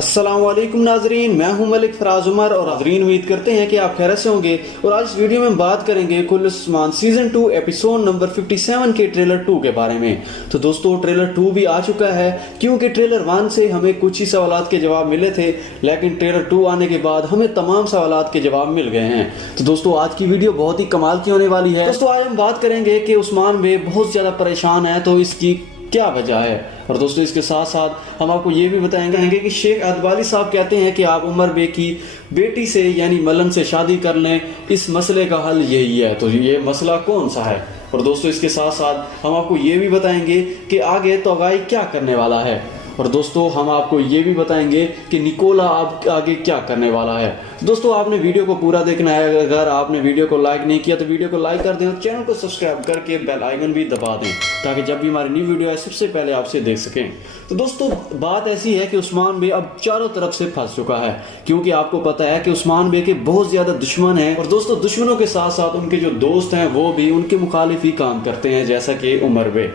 अस्सलाम वालेकुम नाजरीन, मैं हूं मलिक फराज उमर और नाजरीन उम्मीद करते हैं कि आप खैरियत से होंगे। और आज इस वीडियो में बात करेंगे कुल उस्मान सीजन 2 एपिसोड नंबर 57 के ट्रेलर 2 के बारे में। तो दोस्तों ट्रेलर 2 भी आ चुका है, क्योंकि ट्रेलर 1 से हमें कुछ ही सवालात के जवाब मिले थे, लेकिन ट्रेलर 2 आने के बाद हमें तमाम सवालात के जवाब मिल गए हैं। तो दोस्तों आज की वीडियो बहुत ही कमाल की होने वाली है। दोस्तों आज हम बात करेंगे कि उस्मान बे बहुत ज़्यादा परेशान है, तो इसकी क्या वजह है। और दोस्तों इसके साथ साथ हम आपको ये भी बताएंगे कि शेख अदवाली साहब कहते हैं कि आप उमर बे की बेटी से यानी मलन से शादी कर लें, इस मसले का हल यही है। तो ये मसला कौन सा है। और दोस्तों इसके साथ साथ हम आपको ये भी बताएंगे कि आगे तोगाई क्या करने वाला है। और दोस्तों हम आपको ये भी बताएंगे कि निकोला अब आगे क्या करने वाला है। दोस्तों आपने वीडियो को पूरा देखना है। अगर आपने वीडियो को लाइक नहीं किया तो वीडियो को लाइक कर दें और चैनल को सब्सक्राइब करके बेल आइकन भी दबा दें, ताकि जब भी हमारी न्यू वीडियो आए सबसे पहले आपसे देख सकें। तो दोस्तों बात ऐसी है कि उस्मान बे अब चारों तरफ से फंस चुका है, क्योंकि आपको पता है कि उस्मान बे के बहुत ज्यादा दुश्मन हैं। और दोस्तों दुश्मनों के साथ साथ उनके जो दोस्त हैं वो भी उनके मुखालिफ ही काम करते हैं, जैसा कि उमर बे।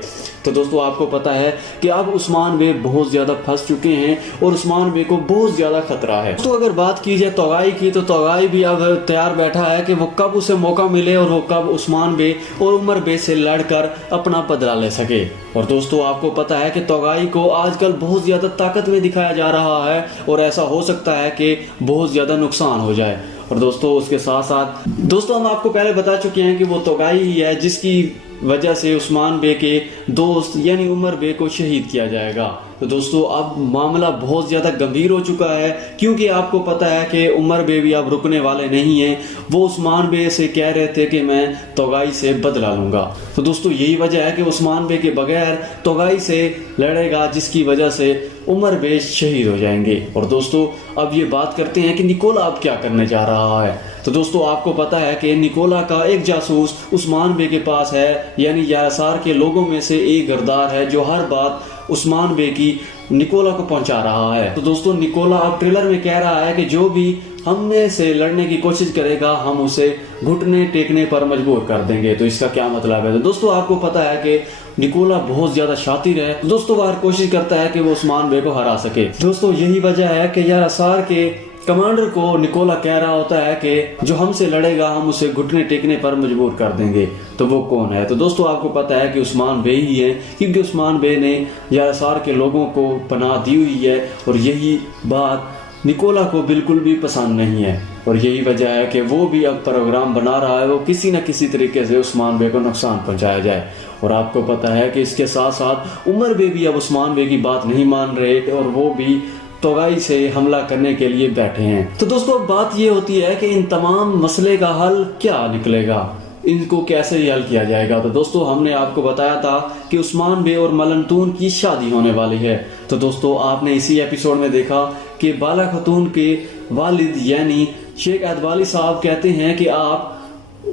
तो दोस्तों आपको पता है कि अब उस्मान बे बहुत ज्यादा फंस चुके हैं और उस्मान बे को बहुत ज्यादा खतरा है। तो अगर बात की जाए तोगाई की, तो तोगाई भी अब तैयार बैठा है कि वो कब उसे मौका मिले और वो कब उस्मान बे और उमर बे से लड़कर अपना बदला ले सके। और दोस्तों आपको पता है कि तोगाई को आजकल बहुत ज्यादा ताकत में दिखाया जा रहा है और ऐसा हो सकता है कि बहुत ज्यादा नुकसान हो जाए। और दोस्तों उसके साथ साथ दोस्तों हम आपको पहले बता चुके हैं कि वो तोगाई ही है जिसकी वजह से उस्मान बे के दोस्त यानी उमर बे को शहीद किया जाएगा। तो दोस्तों अब मामला बहुत ज़्यादा गंभीर हो चुका है, क्योंकि आपको पता है कि उमर बे भी अब रुकने वाले नहीं हैं। वो उस्मान बे से कह रहे थे कि मैं तोगाई से बदला लूँगा। तो दोस्तों यही वजह है कि उस्मान बे के बगैर तोगाई से लड़ेगा, जिसकी वजह से उमर बे शहीद हो जाएंगे। और दोस्तों अब ये बात करते हैं कि निकोला अब क्या करने जा रहा है। तो दोस्तों आपको पता है कि निकोला का एक जासूस उस्मान बे के पास है, यानी यासार के लोगों में से एक गरदार है जो हर बात उस्मान बे की निकोला को पहुंचा रहा है। तो दोस्तों निकोला अब ट्रेलर में कह रहा है कि जो भी हमने से लड़ने की कोशिश करेगा हम उसे घुटने टेकने पर मजबूर कर देंगे। तो इसका क्या मतलब है। तो दोस्तों आपको पता है कि निकोला बहुत ज्यादा शातिर है। दोस्तों वह कोशिश करता है कि वो उस्मान बे को हरा सके। दोस्तों यही वजह है कि यासार के कमांडर को निकोला कह रहा होता है कि जो हमसे लड़ेगा हम उसे घुटने टेकने पर मजबूर कर देंगे। तो वो कौन है। तो दोस्तों आपको पता है कि उस्मान बे ही है, क्योंकि उस्मान बे ने यासार के लोगों को पनाह दी हुई है और यही बात निकोला को बिल्कुल भी पसंद नहीं है। और यही वजह है कि वो भी अब प्रोग्राम बना रहा है वो किसी न किसी तरीके से उस्मान बे को नुकसान पहुंचाया जाए। और आपको पता है कि इसके साथ साथ उमर बे भी अब उस्मान बे की बात नहीं मान रहे और वो भी तोगाई से हमला करने के लिए बैठे हैं। तो दोस्तों बात ये होती है कि इन तमाम मसले का हल क्या निकलेगा, इनको कैसे हल किया जाएगा। तो दोस्तों हमने आपको बताया था कि उस्मान बे और मलन तून की शादी होने वाली है। तो दोस्तों आपने इसी एपिसोड में देखा कि बाला खतून के वालिद यानी शेख अदवाली साहब कहते हैं कि आप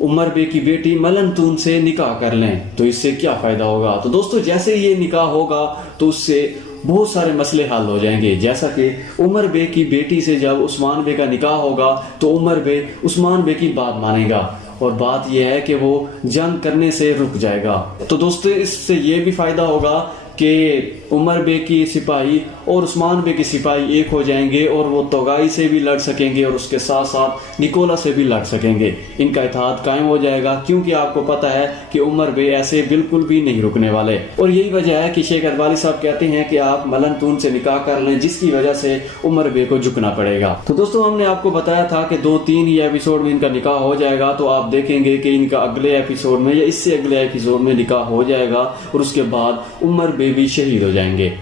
उमर बे की बेटी मलन तून से निकाह कर लें, तो इससे क्या फायदा होगा। तो दोस्तों जैसे ये निकाह होगा तो उससे बहुत सारे मसले हल हो जाएंगे। जैसा कि उमर बे की बेटी से जब उस्मान बे का निकाह होगा तो उमर बे उस्मान बे की बात मानेगा और बात यह है कि वो जंग करने से रुक जाएगा। तो दोस्तों इससे ये भी फायदा होगा कि उमर बे की सिपाही और उस्मान बे के सिपाही एक हो जाएंगे और वो तोगाई से भी लड़ सकेंगे और उसके साथ साथ निकोला से भी लड़ सकेंगे। इनका इत्तेहाद कायम हो जाएगा, क्योंकि आपको पता है कि उमर बे ऐसे बिल्कुल भी नहीं रुकने वाले। और यही वजह है कि शेख अदवाली साहब कहते हैं कि आप मलन तून से निकाह कर लें, जिसकी वजह से उमर बे को झुकना पड़ेगा। तो दोस्तों हमने आपको बताया था कि 2-3 ही एपिसोड में इनका निकाह हो जाएगा। तो आप देखेंगे कि इनका अगले एपिसोड में या इससे अगले एपिसोड में निकाह हो जाएगा और उसके बाद उमर बे भी शहीद हो जाएंगे।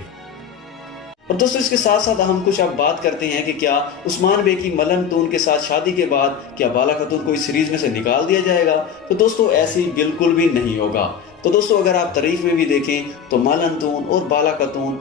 और दोस्तों इसके साथ साथ हम कुछ अब बात करते हैं कि क्या उस्मान बे की मलन तून के साथ शादी के बाद क्या बाला खतून को इस सीरीज में से निकाल दिया जाएगा। तो दोस्तों ऐसी बिल्कुल भी नहीं होगा। तो दोस्तों अगर आप तारीख में भी देखें तो मलन तून और बाला खतून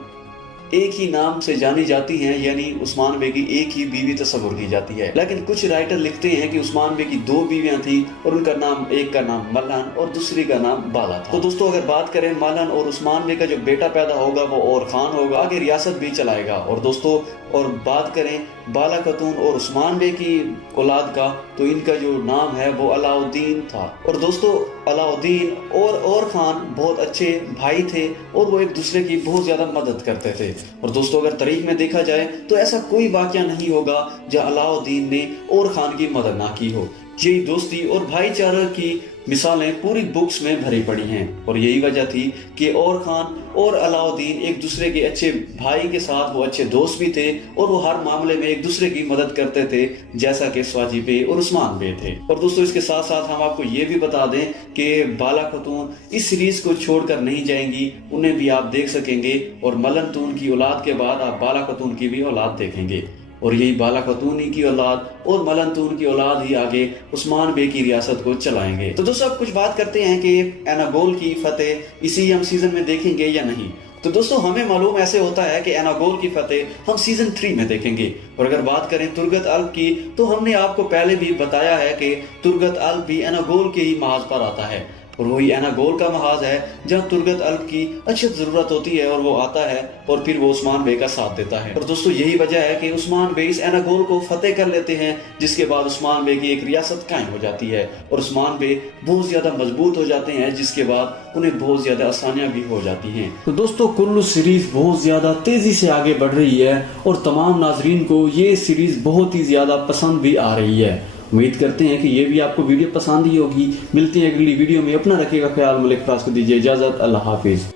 एक ही नाम से जानी जाती हैं, यानी उस्मान बे की एक ही बीवी तस्वुर की जाती है। लेकिन कुछ राइटर लिखते हैं कि उस्मान बे की 2 बीवियां थी और उनका नाम, एक का नाम मलन और दूसरी का नाम बाला था। तो दोस्तों अगर बात करें मलन और उस्मान बे का जो बेटा पैदा होगा वो और खान होगा, आगे रियासत भी चलाएगा। और दोस्तों और बात करें बाला खातून और उस्मान बे की औलाद का, तो इनका जो नाम है वो अलाउद्दीन था। और दोस्तों अलाउद्दीन और खान बहुत अच्छे भाई थे और वो एक दूसरे की बहुत ज्यादा मदद करते थे। और दोस्तों अगर तारीख में देखा जाए तो ऐसा कोई वाकया नहीं होगा जहां अलाउद्दीन ने और खान की मदद ना की हो। यही दोस्ती और भाईचारे की मिसालें पूरी बुक्स में भरी पड़ी हैं और यही वजह थी कि और खान और अलाउद्दीन एक दूसरे के अच्छे भाई के साथ वो अच्छे दोस्त भी थे और वो हर मामले में एक दूसरे की मदद करते थे, जैसा कि स्वाजी बे और उस्मान बे थे। और दोस्तों इसके साथ साथ हम आपको ये भी बता दें कि बाला खातून इस सीरीज को छोड़कर नहीं जाएंगी, उन्हें भी आप देख सकेंगे और मलन तून की औलाद के बाद आप बाला खातून की भी औलाद देखेंगे। और यही बाला खातून की औलाद और मलन तून की औलाद ही आगे उस्मान बे की रियासत को चलाएंगे। तो दोस्तों अब कुछ बात करते हैं कि एनागोल की फतेह इसी हम सीजन में देखेंगे या नहीं। तो दोस्तों हमें मालूम ऐसे होता है कि एनागोल की फतेह हम सीजन 3 में देखेंगे। और अगर बात करें तुर्गत अल्ब की, तो हमने आपको पहले भी बताया है कि तुर्गत अल्ब भी एनागोल के ही महाज पर आता है और वही एनागोल का महाज है जहां तुर्गत अल्ब की अशद जरूरत होती है और वो आता है और फिर वो उस्मान बे का साथ देता है। और दोस्तों यही वजह है कि उस्मान बे इस एनागोल को फतेह कर लेते हैं, जिसके बाद उस्मान बे की एक रियासत कायम हो जाती है और उस्मान बे बहुत ज्यादा मजबूत हो जाते हैं, जिसके बाद उन्हें बहुत ज्यादा आसानियां भी हो जाती हैं। तो दोस्तों कुल्लू सीरीज बहुत ज्यादा तेजी से आगे बढ़ रही है और तमाम नाजरीन को ये सीरीज बहुत ही ज्यादा पसंद भी आ रही है। उम्मीद करते हैं कि ये भी आपको वीडियो पसंद ही होगी। मिलते हैं अगली वीडियो में, अपना रखिएगा ख्याल। मलिक फराज को दीजिए इजाजत। अल्लाह हाफिज।